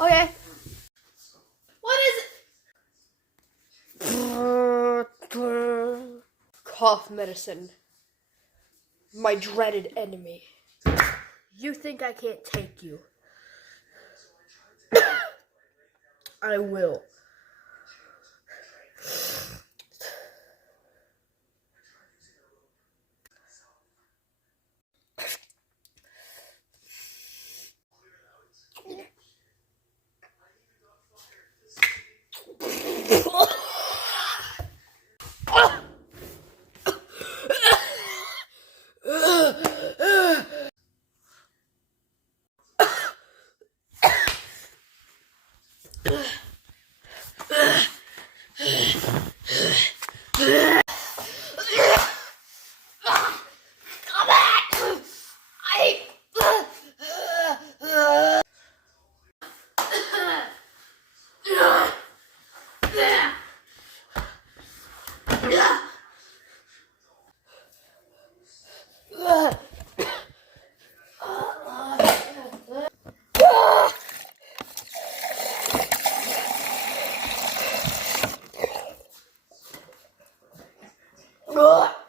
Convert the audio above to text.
Okay. What is it? Cough medicine. My dreaded enemy. You think I can't take you? I will. Ugh.